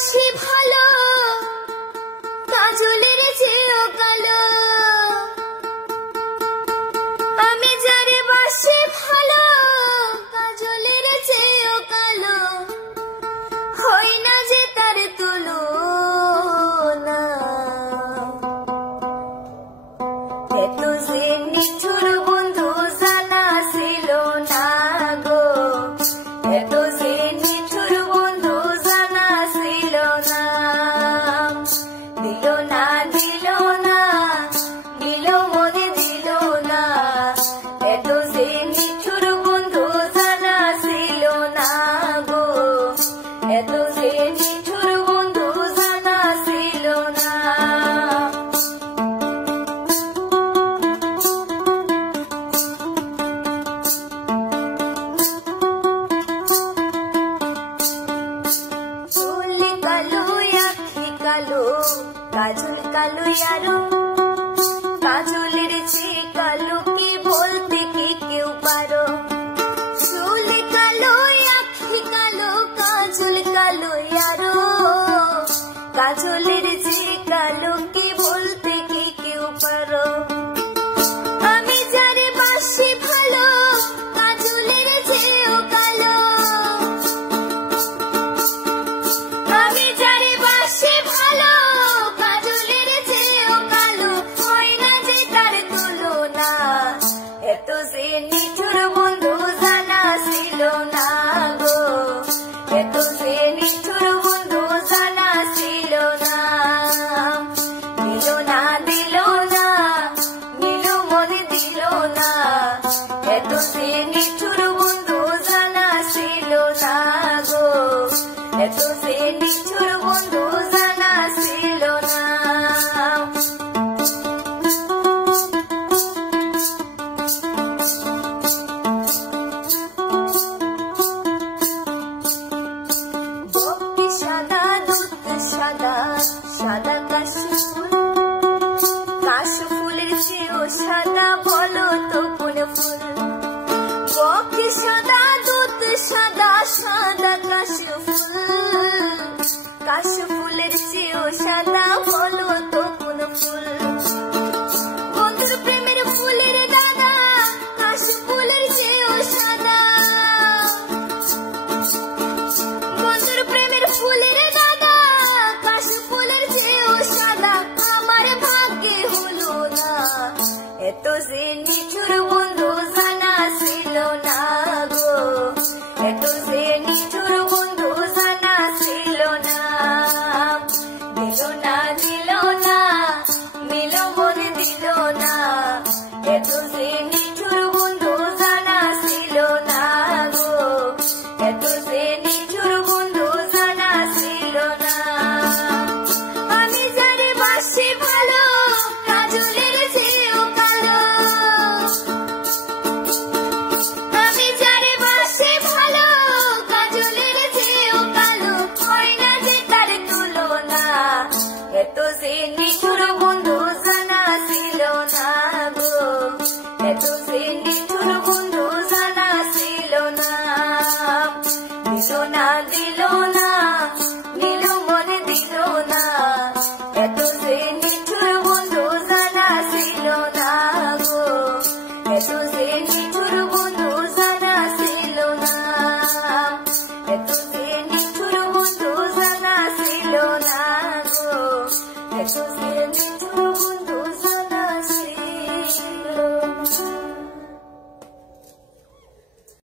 বাসি ভালো কাজলের চেয়েও কালো আমি যারে বাসি ভালো কাজলের চেয়েও কালো হই না যে তার তুলনা এত যে নিঠুর বন্ধু জানা ছিল না গো এত যে নিঠুর বন্ধু জানা ছিল না দিল না দিল না দিল মনে দিল না এত যে নিঠুর বন্ধু জানা ছিল না গো এত যে নিঠুর বন্ধু জানা ছিল না কাজল কালো यारो কাজলের চেয়ে কালো কি বলতে কি কেউ পারো চুল কালো আঁখি কালো কাজল কালো यारो কাজলের চেয়ে কালো কি বলতে কি কেউ পারো আমি যারে বাসি ভালো কাজলের চেয়েও কালো আমি যারে বাসি ভালো এত যে নিঠুর বন্ধু জানা ছিল না গো এত যে নিঠুর বন্ধু জানা ছিল না দিল না দিল না দিল মনে দিল না এত যে নিঠুর বন্ধু জানা ছিল না গো এত যে নিঠুর বন্ধু জানা ছিল না সাদা কাশফুলের চেয়েও সাদা বলো তো কোন ফুল বকে সাদা দুধ সাদা সাদা কাশফুলের চেয়েও সাদা বলো তো কোন ফুল বন্ধুর প্রেমের ফুলের দানা কাশফুলের চেয়েও সাদা বন্ধুর প্রেমের ফুলের এত যে নিঠুর বন্ধু জানা ছিল না গো এত যে নিঠুর বন্ধু জানা ছিল না দিল না দিল না মিল মনে দিল না এত যে নিঠুর বন্ধু জানা ছিল না গো এত যে নিঠুর বন্ধু জানা ছিল না আমি যারে বাসি ভালো কাজলের চেয়েও কালো আমি যারে বাসি ভালো কাজলের চেয়েও কালো হয় না যে তার তুলনা এত যে নিঠুর বন্ধু জানা ছিল না গো এত যে নিঠুর বন্ধু জানা ছিল না দিল না দিল না দিল মনে দিল না এত যে নিঠুর বন্ধু জানা ছিল না গো এত যে নিঠুর বন্ধু জানা ছিল না এত যে নিঠুর বন্ধু জানা ছিল না গো এত যে